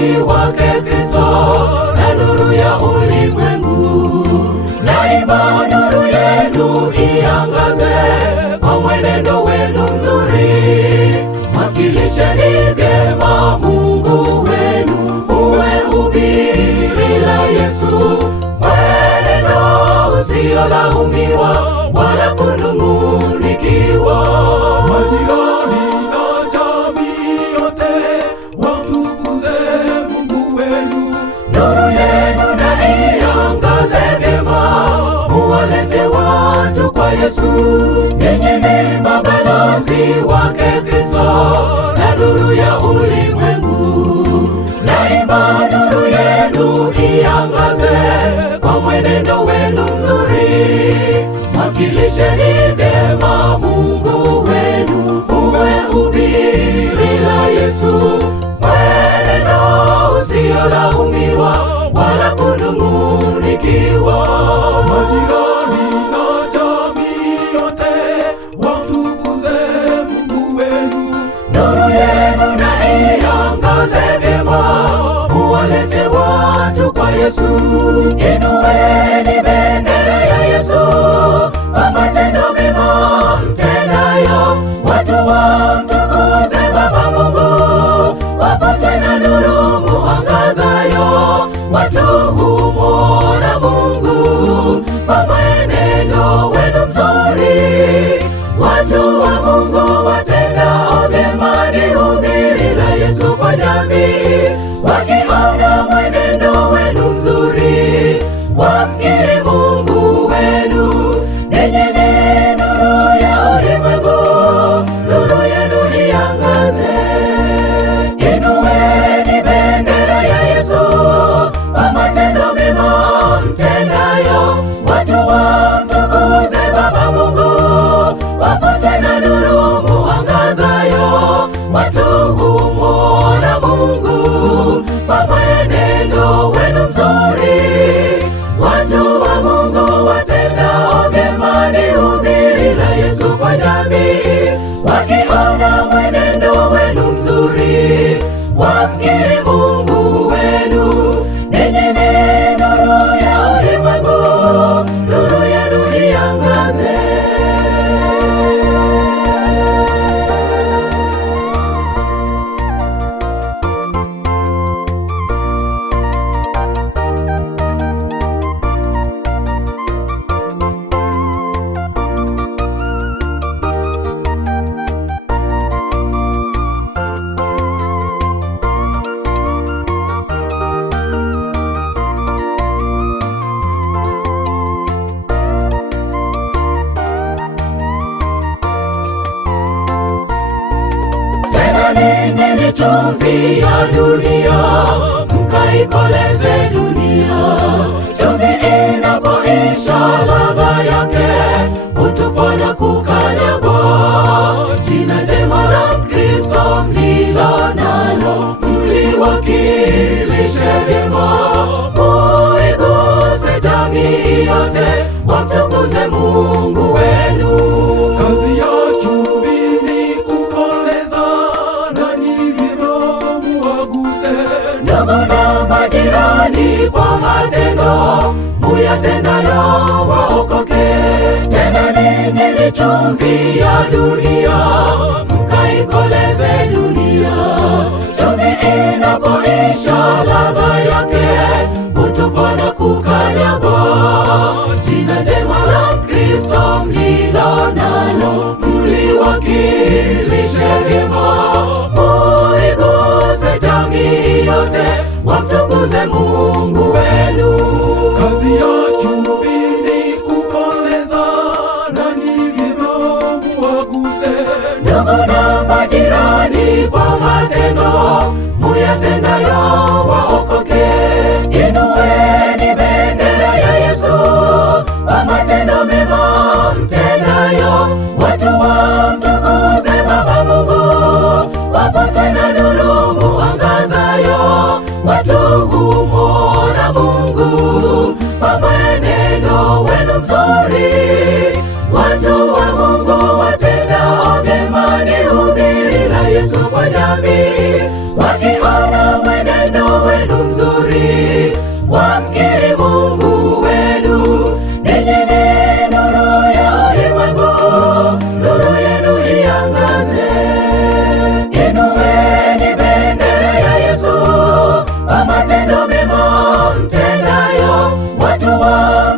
balozi wake Kristo na nuru ya ulimwengu. Daima nuru yenu iangaze kwa mwenendo wenu mzuri. Mwakilisheni vyema Mungu wenu, hubiri la Yesu, mwenendo usiolaumiwa wala kunung'unikiwa. Majirani na jamii yote wamtukuze Mungu wenu. Nuru yenu na iangaze vyema, muwalete watu kwa Yesu. Ninyi ni mabalozi wake Kristo na nuru ya ulimwengu. Daima nuru yenu iangaze kwa mwenendo wenu mzuri. Mwakilisheni vyema Mungu wenu, hubiri la Yesu, mwenendo usiolaumiwa wala kunung'unikiwa. Majirani na jamii yote wamtukuze Mungu wenu. Nuru yenu na iangaze vyema, muwalete watu kwa Yesu. Inueni bendera ya Yesu kwa matendo mema mtendayo, watu wamtukuze Baba Mungu, wafute na nuru muangazayo, watu humwona Mungu kwa mwenendo wenu mzuri. Watu wa Mungu watendao vyema ni hubiri la Yesu kwa jamii. Wakiona mwenendo wenu mzuri, wamkiri Mungu wenu. Ninyi ni nuru ya ulimwengu, nuru yenu iangaze. Inueni bendera ya Yesu kwa matendo mema mtendayo, watu wamtukuze Baba Mungu, wafute na nuru muangazayo, watu humwona Mungu kwa mwenendo wenu mzuri. Watu wa Mungu watendao vyema ni hubiri la Yesu kwa jamii. Wakiona mwenendo wenu mzuri, wamkiri Mungu wenu. Ninyi ni nuru ya ulimwengu, nuru yenu iangaze. Ninyi ni chumvi ya dunia, mkaikoleze dunia. Chumvi inapoisha ladha yake, hutupwa na kukanyagwa. Jina jema la Kristo mlilo nalo, mliwakilishe vyema. Muiguse jamii yote, wamtukuze Mungu wenu. Kazi ya chumvi ni kukoleza, nanyi vyema muwaguse ndugu na majirani kwa matendo muyatendayo waokoke. Tena ninyi ni chumvi ya dunia, mkaikoleze dunia. Chumvi inapoisha ladha yake, hutupwa na kukanyagwa. Jina jema la Kristo mlilo nalo, mliwakilishe vyema. Muiguse jamii yote, wamtukuze Mungu wenu. Kazi ya chumvi ni kukoleza, nanyi vyema muwaguse ndugu na majirani kwa matendo muyatendayo waokoke. Inueni bendera ya Yesu kwa matendo mema mtendayo, watu wamtukuze Baba Mungu, wafute na nuru muangazayo, watu humwona Mungu kwa mwenendo wenu mzuri. Watu wa Mungu watendao vyema ni hubiri la Yesu kwa jamii. Wakiona mwenendo kwa matendo mema mtendayo, watu wa